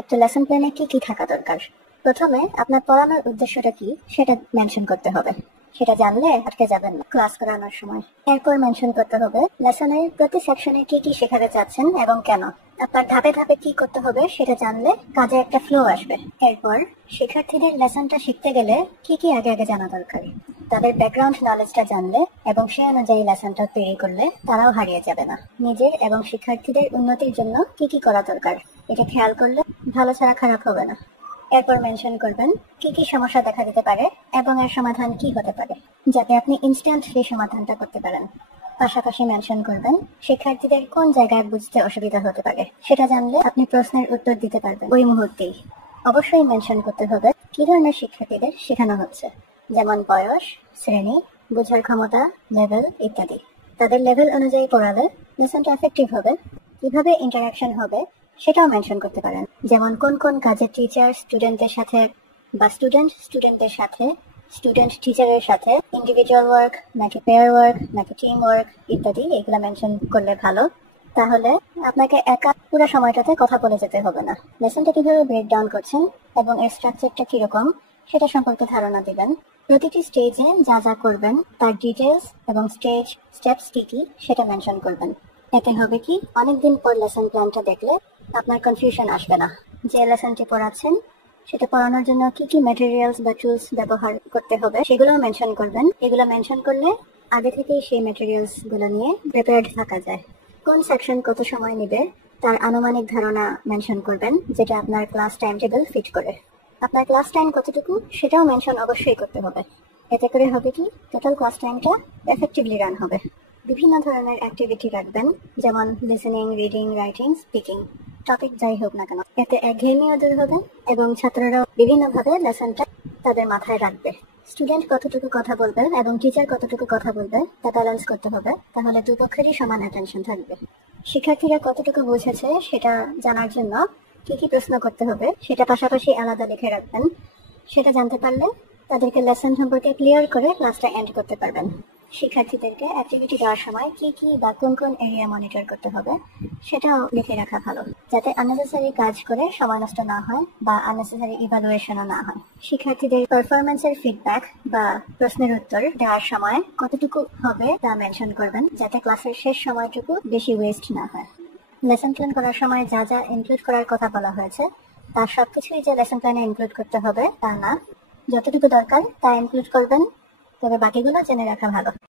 একটা লেসন প্ল্যানে কি কি থাকা দরকার। প্রথমে আপনার পড়ানোর উদ্দেশ্যটা কি সেটা মেনশন করতে হবে। সেটা জানলে আটকে যাবেন না ক্লাস করানোর সময়। এরপর মেনশন করতে হবে লেসনের প্রতি সেকশনে কি কি শেখাতে চাচ্ছেন এবং কেন। আপনার ধাপে ধাপে কি করতে হবে সেটা জানলে কাজে একটা ফ্লো আসবে। এরপর শিক্ষার্থীদের লেসনটা শিখতে গেলে কি কি আগে আগে জানা দরকার। তাদের ব্যাকগ্রাউন্ড নলেজটা জানলে এবং সেই অনুযায়ী লেসনটা তৈরি করলে তারাও হারিয়ে যাবে না। নিজের এবং শিক্ষার্থীদের উন্নতির জন্য কি কি করা দরকার এটা খেয়াল করলে ভালো ছাড়া খারাপ হবে না। এরপর মেনশন করবেন কি কি সমস্যা দেখা দিতে পারে এবং এর সমাধান কি হতে পারে, যাতে আপনি ইনস্ট্যান্ট সেই সমাধানটা করতে পারেন। পাশাপাশি মেনশন করবেন শিক্ষার্থীদের কোন জায়গায় বুঝতে অসুবিধা হতে পারে, সেটা জানলে আপনি প্রশ্নের উত্তর দিতে পারবেন ওই মুহূর্তেই। অবশ্যই মেনশন করতে হবে কি ধরনের শিক্ষার্থীদের শেখানো হচ্ছে, যেমন বয়স, শ্রেণী, বোঝার ক্ষমতা, লেভেল ইত্যাদি। তাদের লেভেল অনুযায়ী পড়ালে লেসনটা এফেক্টিভ হবে। কিভাবে ইন্টারাকশন হবে সেটাও মেনশন করতে পারেন, যেমন কোন কোন কাজে টিচার স্টুডেন্টদের সাথে বা স্টুডেন্ট স্টুডেন্টদের সাথে, স্টুডেন্ট টিচারের সাথে, ইন্ডিভিজুয়াল ওয়ার্ক নাকি পেয়ার ওয়ার্ক নাকি টিম ওয়ার্ক ইত্যাদি। এগুলো মেনশন করলে ভালো। তাহলে আপনাকে একা পুরো সময়টাতে কথা বলে যেতে হবে না। লেসনটা কিভাবে ব্রেকডাউন করছেন এবং এর স্ট্রাকচারটা কিরকম সেটা সম্পর্কে ধারণা দিবেন। প্রতিটি স্টেজে যা যা করবেন তার ডিটেলস এবং স্টেপস কি কি সেটা মেনশন করবেন। এতে হবে কি, অনেকদিন পর লেসন প্ল্যানটা দেখলে আপনার কনফিউশন আসবে না। যে লেসনটি পড়াচ্ছেন সেটা পড়ানোর জন্য কি কি ম্যাটেরিয়ালস বা টুলস ব্যবহার করতে হবে সেগুলো মেনশন করবেন। এগুলো মেনশন করলে আগে থেকেই সেই ম্যাটেরিয়ালস গুলো নিয়ে প্রিপেয়ার্ড থাকা যায়। কোন সেকশন কত সময় নেবে তার আনুমানিক ধারণা মেনশন করবেন, যেটা আপনার ক্লাস টাইম টেবিল ফিট করে। আপনার ক্লাস টাইম কতটুকু সেটাও মেনশন অবশ্যই করতে হবে। এতে করে হবে কি, টোটাল ক্লাস টাইমটা এফেক্টিভলি রান হবে। বিভিন্ন ধরনের অ্যাক্টিভিটি রাখবেন, যেমন listening, reading, writing, speaking. Topic যাই হোক না কেন, এতে একঘেয়েমিও দূর হবে এবং ছাত্ররাও বিভিন্নভাবে লেসনটা তাদের মাথায় রাখবে। স্টুডেন্ট কতটুকু কথা বলবে এবং টিচার কতটুকু কথা বলবে তা ব্যালেন্স করতে হবে, তাহলে দুপক্ষেরই সমান অ্যাটেনশন থাকবে। শিক্ষার্থীরা কতটুকু বুঝেছে সেটা জানার জন্য কি কি প্রশ্ন করতে হবে সেটা পাশাপাশি আলাদা লিখে রাখবেন। সেটা জানতে পারলে তাদেরকে লেসন সম্পর্কে ক্লিয়ার করে ক্লাসটা এন্ড করতে পারবেন। শিক্ষার্থীদেরকে অ্যাক্টিভিটি দেওয়ার সময় কি কি বা কোন কোন এরিয়া মনিটর করতে হবে সেটাও লিখে রাখা ভালো, যাতে আননেসেসারি কাজ করে সময় নষ্ট না হয় বা আননেসেসারি ইভালুয়েশনও না হয়। শিক্ষার্থীদের পারফরমেন্সের ফিডব্যাক বা প্রশ্নের উত্তর দেওয়ার সময় কতটুকু হবে তা মেনশন করবেন, যাতে ক্লাসের শেষ সময়টুকু বেশি ওয়েস্ট না হয়। লেসন প্ল্যান করার সময় যা যা ইনক্লুড করার কথা বলা হয়েছে তার সবকিছুই যে লেসন প্ল্যানে ইনক্লুড করতে হবে তা না। যতটুকু দরকার তা ইনক্লুড করবেন, তবে বাকিগুলো জেনে রাখা ভালো।